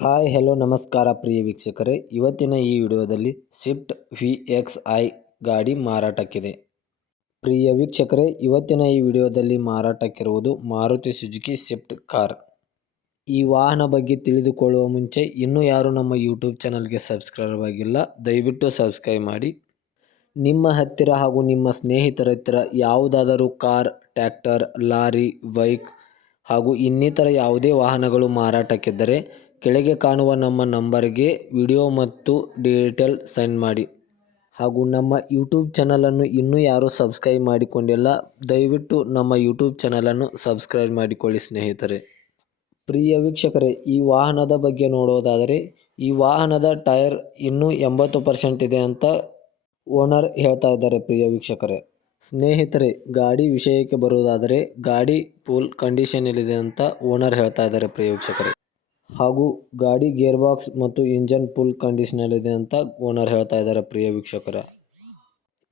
Hi, hello, ನಮಸ್ಕಾರ ಪ್ರಿಯ ವೀಕ್ಷಕರೇ. ಇವತ್ತಿನ ಈ ವಿಡಿಯೋದಲ್ಲಿ ಸ್ವಿಫ್ಟ್ ವಿ ಎಕ್ಸ್ ಐ ಗಾಡಿ ಮಾರಾಟಕ್ಕಿದೆ. ಪ್ರಿಯ ವೀಕ್ಷಕರೇ, ಇವತ್ತಿನ ಈ ವಿಡಿಯೋದಲ್ಲಿ ಮಾರಾಟಕ್ಕಿರುವುದು ಮಾರುತಿ ಸುಜುಕಿ ಸ್ವಿಫ್ಟ್ ಕಾರ್ ಈ ವಾಹನ ಬಗ್ಗೆ ತಿಳಿದುಕೊಳ್ಳುವ ಮುಂಚೆ ಇನ್ನೂ ಯಾರು ನಮ್ಮ ಯೂಟ್ಯೂಬ್ ಚಾನಲ್ಗೆ ಸಬ್ಸ್ಕ್ರೈಬ್ ಆಗಿಲ್ಲ, ದಯವಿಟ್ಟು ಸಬ್ಸ್ಕ್ರೈಬ್ ಮಾಡಿ. ನಿಮ್ಮ ಹತ್ತಿರ ಹಾಗೂ ನಿಮ್ಮ ಸ್ನೇಹಿತರ ಹತ್ತಿರ ಯಾವುದಾದರೂ ಕಾರ್ ಟ್ಯಾಕ್ಟರ್ ಲಾರಿ, ಬೈಕ್ ಹಾಗೂ ಇನ್ನಿತರ ಯಾವುದೇ ವಾಹನಗಳು ಮಾರಾಟಕ್ಕಿದ್ದರೆ ಕೆಳಗೆ ಕಾಣುವ ನಮ್ಮ ನಂಬರ್ಗೆ ವಿಡಿಯೋ ಮತ್ತು ಡೀಟೇಲ್ ಸೆಂಡ್ ಮಾಡಿ. ಹಾಗೂ ನಮ್ಮ ಯೂಟ್ಯೂಬ್ ಚಾನಲನ್ನು ಇನ್ನೂ ಯಾರೂ ಸಬ್ಸ್ಕ್ರೈಬ್ ಮಾಡಿಕೊಂಡಿಲ್ಲ, ದಯವಿಟ್ಟು ನಮ್ಮ ಯೂಟ್ಯೂಬ್ ಚಾನಲನ್ನು ಸಬ್ಸ್ಕ್ರೈಬ್ ಮಾಡಿಕೊಳ್ಳಿ ಸ್ನೇಹಿತರೆ. ಪ್ರಿಯ ವೀಕ್ಷಕರೇ, ಈ ವಾಹನದ ಬಗ್ಗೆ ನೋಡೋದಾದರೆ, ಈ ವಾಹನದ ಟೈರ್ ಇನ್ನೂ ಎಂಬತ್ತು ಪರ್ಸೆಂಟ್ ಇದೆ ಅಂತ ಓನರ್ ಹೇಳ್ತಾ ಇದ್ದಾರೆ ಪ್ರಿಯ ವೀಕ್ಷಕರೇ. ಸ್ನೇಹಿತರೆ, ಗಾಡಿ ವಿಷಯಕ್ಕೆ ಬರುವುದಾದರೆ ಗಾಡಿ ಫುಲ್ ಕಂಡೀಷನಲ್ಲಿದೆ ಅಂತ ಓನರ್ ಹೇಳ್ತಾ ಇದ್ದಾರೆ ಪ್ರಿಯ ವೀಕ್ಷಕರೇ. ಹಾಗೂ ಗಾಡಿ ಗೇರ್ ಬಾಕ್ಸ್ ಮತ್ತು ಇಂಜನ್ ಫುಲ್ ಕಂಡೀಷನಲ್ಲಿದೆ ಅಂತ ಓನರ್ ಹೇಳ್ತಾ ಇದ್ದಾರೆ ಪ್ರಿಯ ವೀಕ್ಷಕರ.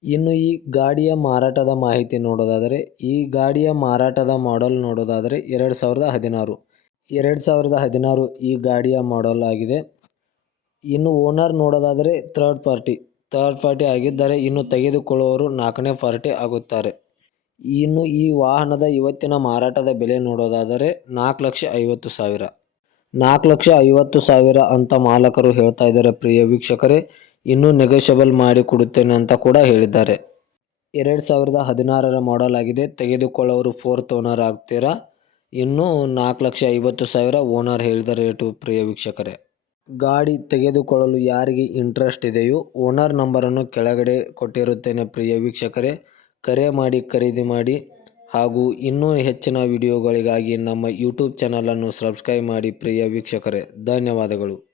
ಇನ್ನು ಈ ಗಾಡಿಯ ಮಾರಾಟದ ಮಾಹಿತಿ ನೋಡೋದಾದರೆ, ಈ ಗಾಡಿಯ ಮಾರಾಟದ ಮಾಡೆಲ್ ನೋಡೋದಾದರೆ ಎರಡು ಸಾವಿರದ ಹದಿನಾರು. ಎರಡು ಸಾವಿರದ ಹದಿನಾರು ಈ ಗಾಡಿಯ ಮಾಡೆಲ್ ಆಗಿದೆ. ಇನ್ನು ಓನರ್ ನೋಡೋದಾದರೆ ಥರ್ಡ್ ಪಾರ್ಟಿ ಥರ್ಡ್ ಪಾರ್ಟಿ ಆಗಿದ್ದರೆ ಇನ್ನು ತೆಗೆದುಕೊಳ್ಳುವವರು ನಾಲ್ಕನೇ ಪಾರ್ಟಿ ಆಗುತ್ತಾರೆ. ಇನ್ನು ಈ ವಾಹನದ ಇವತ್ತಿನ ಮಾರಾಟದ ಬೆಲೆ ನೋಡೋದಾದರೆ ನಾಲ್ಕು ಲಕ್ಷ ಐವತ್ತು ಸಾವಿರ. ನಾಲ್ಕು ಲಕ್ಷ ಐವತ್ತು ಸಾವಿರ ಅಂತ ಮಾಲಕರು ಹೇಳ್ತಾ ಇದ್ದಾರೆ ಪ್ರಿಯ ವೀಕ್ಷಕರೇ. ಇನ್ನೂ ನೆಗೋಷಿಯಬಲ್ ಮಾಡಿ ಕೊಡುತ್ತೇನೆ ಅಂತ ಕೂಡ ಹೇಳಿದ್ದಾರೆ. ಎರಡು ಸಾವಿರದ ಹದಿನಾರರ ಮಾಡೆಲ್ ಆಗಿದೆ. ತೆಗೆದುಕೊಳ್ಳೋರು ಫೋರ್ತ್ ಓನರ್ ಆಗ್ತೀರಾ? ಇನ್ನೂ ನಾಲ್ಕು ಲಕ್ಷ ಐವತ್ತು ಸಾವಿರ ಓನರ್ ಹೇಳಿದ ರೇಟು ಪ್ರಿಯ ವೀಕ್ಷಕರೇ. ಗಾಡಿ ತೆಗೆದುಕೊಳ್ಳಲು ಯಾರಿಗೆ ಇಂಟ್ರೆಸ್ಟ್ ಇದೆಯೋ ಓನರ್ ನಂಬರನ್ನು ಕೆಳಗಡೆ ಕೊಟ್ಟಿರುತ್ತೇನೆ ಪ್ರಿಯ ವೀಕ್ಷಕರೇ. ಕರೆ ಮಾಡಿ, ಖರೀದಿ ಮಾಡಿ. ಹಾಗೂ ಇನ್ನೂ ಹೆಚ್ಚಿನ ವಿಡಿಯೋಗಳಿಗಾಗಿ ನಮ್ಮ ಯೂಟ್ಯೂಬ್ ಚಾನಲನ್ನು ಸಬ್ಸ್ಕ್ರೈಬ್ ಮಾಡಿ ಪ್ರಿಯ ವೀಕ್ಷಕರೇ ಧನ್ಯವಾದಗಳು.